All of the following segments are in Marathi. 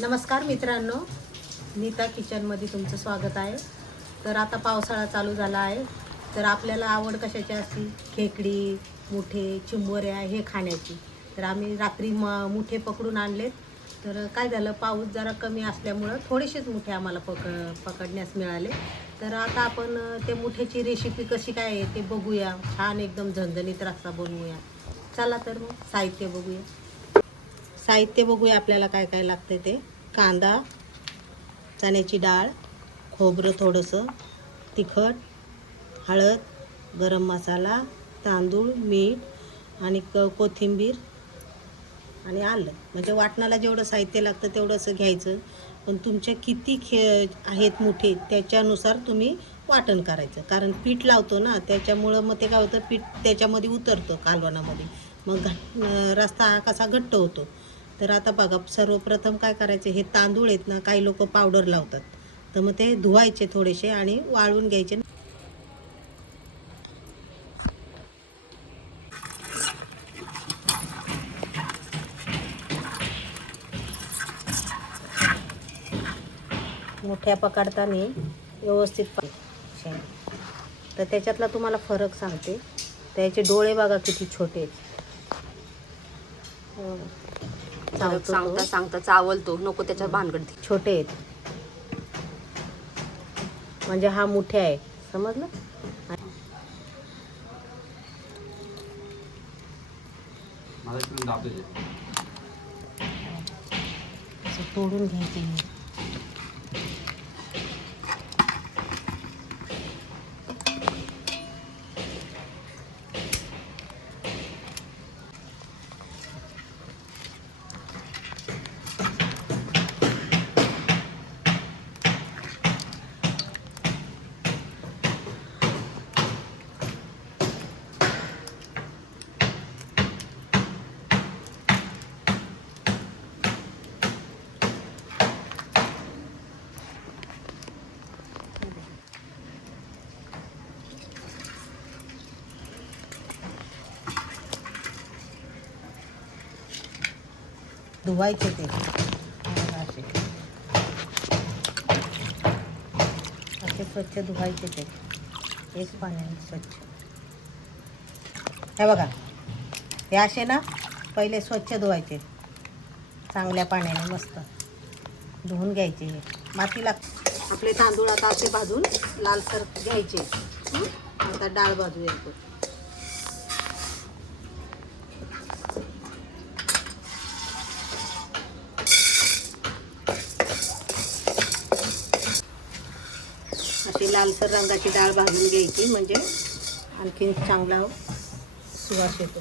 नमस्कार मित्रांनो नीता किचनमध्ये तुमचं स्वागत आहे. तर आता पावसाळा चालू झाला आहे. तर आपल्याला आवड कशाची असती? खेकडी मुठे चिंबोऱ्या हे खाण्याची. तर आम्ही रात्री म मुठे पकडून आणलेत. तर काय झालं पाऊस जरा कमी असल्यामुळं थोडेसेच मुठे आम्हाला पक पकडण्यास मिळाले. तर आता आपण ते मुठ्याची रेसिपी कशी काय आहे ते बघूया. छान एकदम झणझणीत रस्ता बनवूया. चला तर मग साहित्य बघूया. साहित्य बघूया आपल्याला काय काय लागते ते. कांदा चण्याची डाळ खोबरं थोडंसं तिखट हळद गरम मसाला तांदूळ मीठ आणि क कोथिंबीर आणि आलं. म्हणजे वाटणाला जेवढं साहित्य लागतं तेवढं असं घ्यायचं. पण तुमच्या किती खे आहेत मोठे त्याच्यानुसार तुम्ही वाटण करायचं. कारण पीठ लावतो ना त्याच्यामुळं मग ते काय होतं पीठ त्याच्यामध्ये उतरतं कालवणामध्ये मग घ रस्ता हा कसा घट्ट होतो. तर आता बघा सर्वप्रथम काय करायचे हे तांदूळ आहेत ना काही लोक पावडर लावतात. तर मग ते धुवायचे थोडेसे आणि वाळून घ्यायचे. मोठ्या पकडताना व्यवस्थित पाहिजे तर त्याच्यातला तुम्हाला फरक सांगते. त्याचे डोळे बघा किती छोटे आहेत. चावतो. सांगता सांगता चावलतो. नको त्याच्या भानगड छोटे आहेत. म्हणजे हा मोठे आहे. समजलं? मला इकडून दाबले असं तोडून घ्यायचे हे. धुवायचे ते. असे असे स्वच्छ धुवायचे ते. एक पाण्याने स्वच्छ. हे बघा. हे असे ना पहिले स्वच्छ धुवायचे. चांगल्या पाण्याने मस्त. धुवून घ्यायचे हे. मातीला आपले तांदूळ आता असे भाजून लालसर घ्यायचे. आता डाळ भाजू येतो अशी लालसर रंगाची डाळ भाजून घ्यायची म्हणजे आणखीन चांगला सुवास येतो.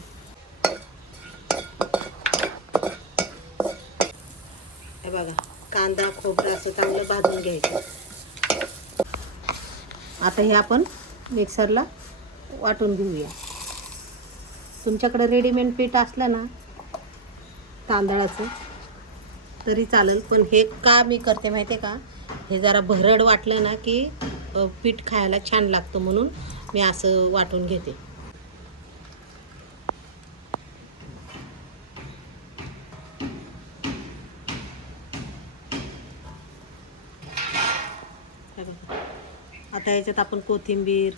हे बघा कांदा खोबरं असं चांगलं भाजून घ्यायचं. आता हे आपण मिक्सरला वाटून घेऊया. तुमच्याकडे रेडीमेड पीठ असलं ना तांदळाचं तरी चालेल पण हे का मी करते माहिती आहे का? हे जरा भरड वाटलं ना की पीठ खायला छान लागतं म्हणून मी असं वाटून घेते. आता याच्यात आपण कोथिंबीर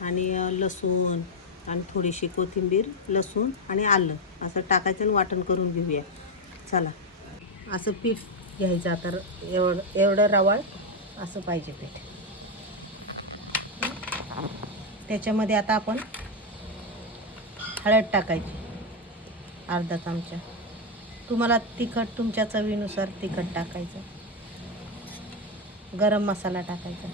आणि लसूण आणि थोडीशी कोथिंबीर लसूण आणि आलं असं टाकायचं आणि वाटण करून घेऊया. चला. असं पीठ घ्यायचं आता एवढं एवढं रवाळ असं पाहिजे पीठ. त्याच्यामध्ये आता आपण हळद टाकायची. अर्धा चमचा. तुम्हाला तिखट तुमच्या चवीनुसार तिखट टाकायचं. गरम मसाला टाकायचा.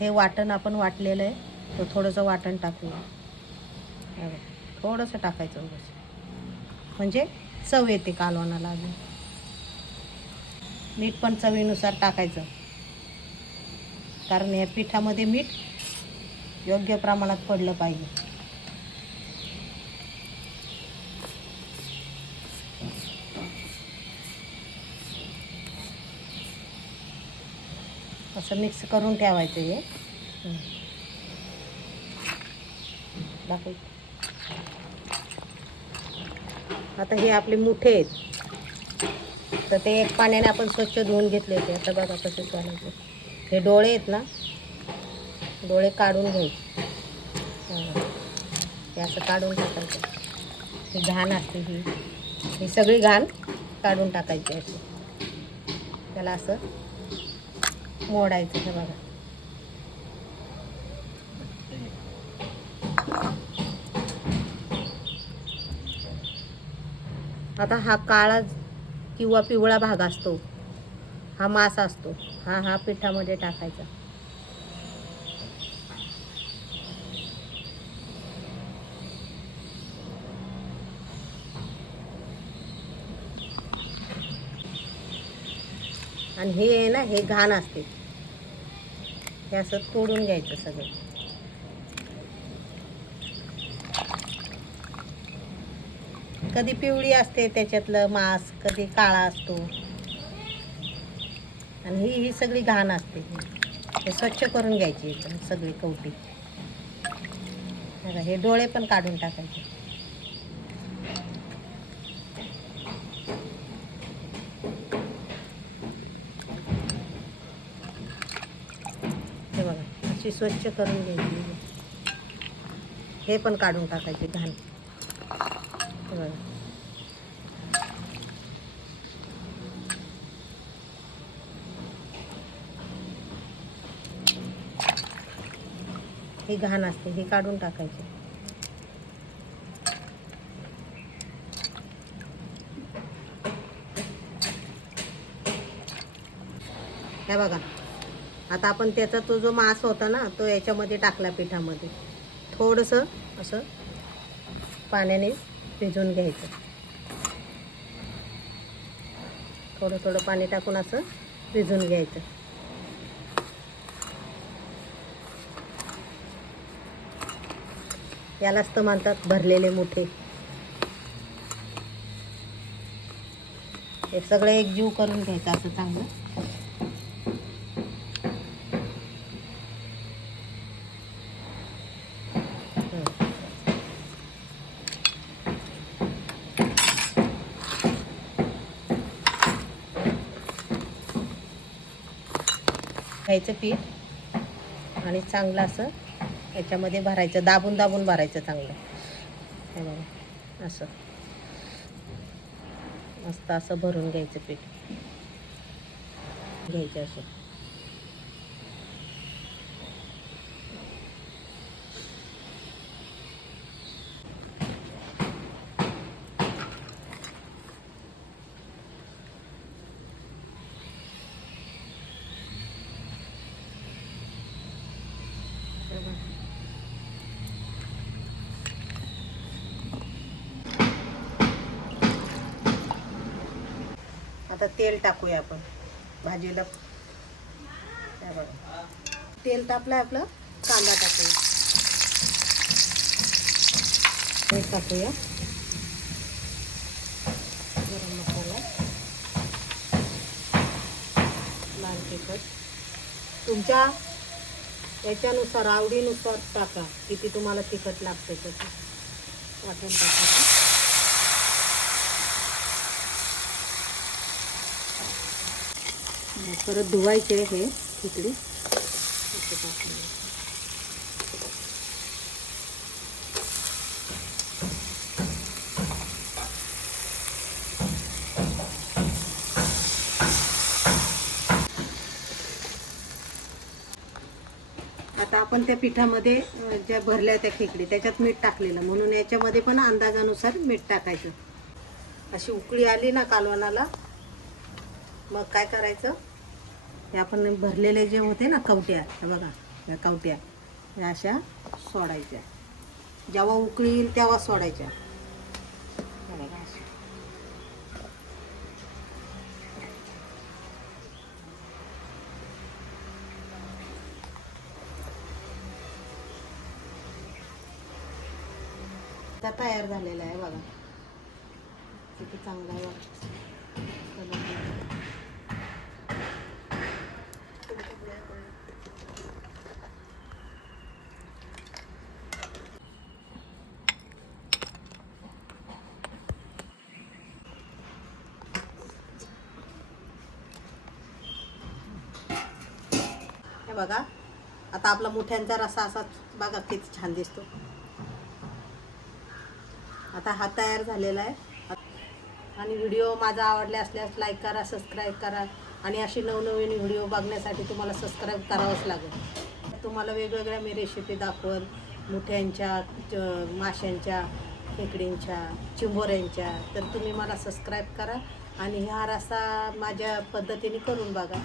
हे वाटण आपण वाटलेलं आहे तर थोडंसं वाटण टाकूया. थोडंसं टाकायचं म्हणजे चव येते कालवाना लागून मीठ पण चवीनुसार टाकायचं. कारण या पिठामध्ये मीठ योग्य प्रमाणात पडलं पाहिजे. असं मिक्स करून ठेवायचं हे. दाखव. आता हे आपले मुठे आहेत. तर ते एक पाण्याने आपण स्वच्छ धुवून घेतले होते. आता बघा कसे चालायचे हे डोळे आहेत ना डोळे काढून घ्यायचे हे. असं काढून टाकायचं. ही घाण असते ही. ही सगळी घाण काढून टाकायची अशी. त्याला असं मोडायचं हे बघा. आता हा काळा किंवा पिवळा भाग असतो. हा मास असतो. हा हा पिठामध्ये टाकायचा. आणि हे आहे ना हे घाण असते. हे असं तोडून घ्यायचं सगळं. कधी पिवळी असते त्याच्यातलं मांस कधी काळा असतो. आणि ही ही सगळी घाण असते. हे स्वच्छ करून घ्यायची पण सगळी कवटी. हे डोळे पण काढून टाकायचे. हे बघा अशी स्वच्छ करून घ्यायची. हे पण काढून टाकायची घाण. बघा ही घाण असते हे काढून टाकायचे. हे बघा आता आपण त्याचा तो जो मांस होता ना तो याच्यामध्ये टाकला पिठामध्ये. थोडंसं असं पाण्याने भिजवून घ्यायचं. थोडं थोडं पाणी टाकून असं भिजवून घ्यायचं. यालाच तर म्हणतात भरलेले मोठे. हे सगळं एकजीव करून घ्यायचं असं चांगलं हं. घ्यायचं पीठ आणि चांगलं असं याच्यामध्ये भरायचं दाबून दाबून भरायचं चांगलं. हे बघा असं. मस्त असं भरून घ्यायचं पीठ. घ्यायचं असं हे बघा. आता तेल टाकूया आपण. भाजीला बघा. तेल तापलं आपलं कांदा टाकूया. टाकूया. गरम मसाला. लाल तिखट. तुमच्या याच्यानुसार आवडीनुसार टाका. किती तुम्हाला तिखट लागते त्याचं. वाटून टाका. परत धुवायचे हे खिचडी. आता आपण त्या पिठामध्ये ज्या भरल्या त्या खेकडी त्याच्यात मीठ टाकलेलं. म्हणून याच्यामध्ये पण अंदाजानुसार मीठ टाकायचं. अशी उकळी आली ना कालवणाला मग काय करायचं? हे आपण भरलेले जे होते ना कवट्या हे बघा या कवट्या या अशा सोडायच्या. जेव्हा उकळी येईल तेव्हा सोडायच्या. बघा त्या तयार झालेला आहे बघा. किती चांगला आहे बघा. कलर. हे बघा. आता आपला मुठ्यांचा रसा असा बघा किती छान दिसतो. आता हा तयार झालेला आहे. आणि व्हिडिओ माझा आवडला असल्यास लाईक करा सबस्क्राईब करा. आणि अशी नवनवीन व्हिडिओ बघण्यासाठी तुम्हाला सबस्क्राईब करावंच लागेल. तुम्हाला वेगवेगळ्या मी रेसिपी दाखवल मुठ्यांच्या माशांच्या खेकडींच्या चिंबोऱ्यांच्या. तर तुम्ही मला सबस्क्राईब करा. आणि हा रस्सा माझ्या पद्धतीने करून बघा.